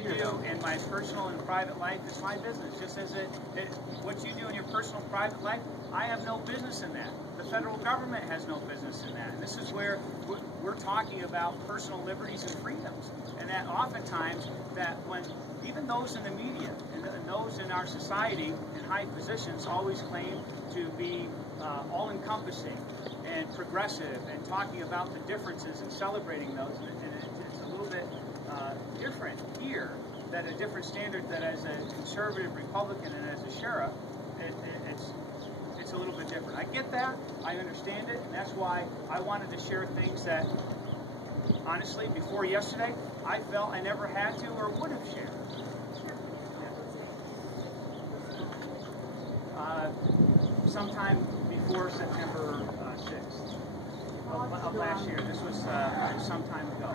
I do in my personal and private life is my business. Just as what you do in your personal private life, I have no business in that. The federal government has no business in that. And this is where we're talking about personal liberties and freedoms. And that oftentimes that when even those in the media and those in our society in high positions always claim to be all-encompassing and progressive and talking about the differences and celebrating those. And it's a little bit different here, that a different standard that as a conservative Republican and as a sheriff, it's a little bit different. I get that, I understand it, and that's why I wanted to share things that, honestly, before yesterday, I felt I never had to or would have shared. Sometime before September 6th of last year. This was some time ago.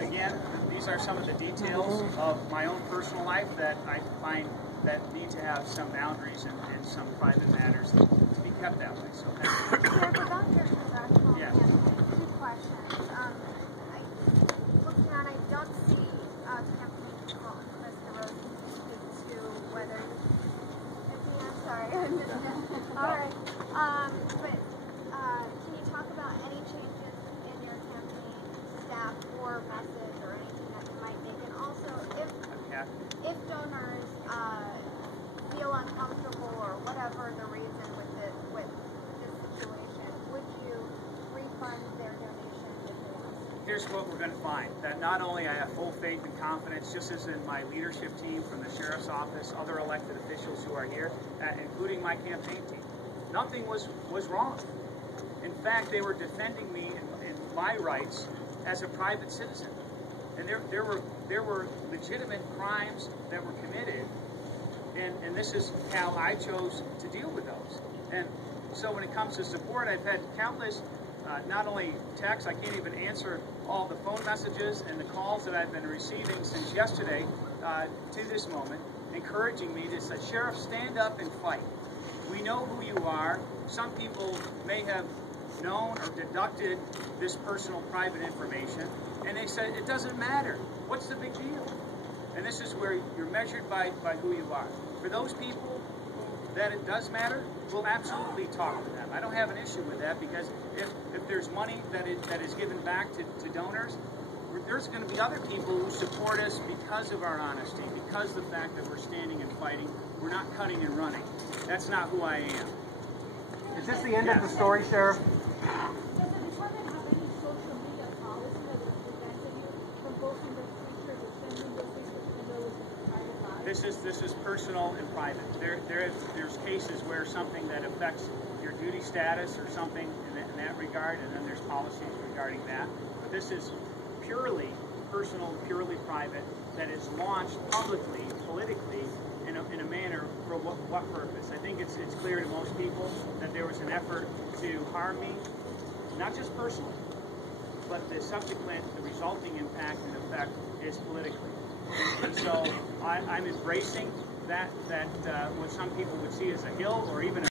Again, these are some of the details of my own personal life that I find that need to have some boundaries and some private matters to be kept that way. So thank you. About your congressional campaign, two questions. Looking on, I don't see campaign calls Mr. Rose speak to whether I'm sorry. All right. But can you talk about any changes in your campaign staff or message or anything that you might make? And also, if donors feel uncomfortable or whatever the reason with this situation, would you refund their donation if they want? Here's what we're going to find, that not only I have full faith and confidence, just as in my leadership team from the Sheriff's Office, other elected officials who are here, including my campaign team. Nothing was wrong. In fact, they were defending me in my rights as a private citizen. And there were legitimate crimes that were committed, and this is how I chose to deal with those. And so when it comes to support, I've had countless not only texts, I can't even answer all the phone messages and the calls that I've been receiving since yesterday to this moment, encouraging me to say, Sheriff, stand up and fight. We know who you are. Some people may have known or deducted this personal private information, and they said, it doesn't matter. What's the big deal? And this is where you're measured by who you are. For those people that it does matter, we'll absolutely talk to them. I don't have an issue with that, because if there's money that is given back to donors, there's going to be other people who support us because of our honesty, because of the fact that we're standing and fighting. We're not cutting and running. That's not who I am. Is this the end of the story, Sheriff? Does the department have any social media policy that would prevent you from posting those pictures or sending those pictures to those private lives? This is personal and private. There's cases where something that affects your duty status or something in that regard, and then there's policies regarding that. But this is purely personal, purely private, that is launched publicly, politically, in a manner for what purpose? I think it's clear to most people that there was an effort to harm me, not just personally, but the resulting impact and effect is politically. And so I'm embracing that what some people would see as a hill or even a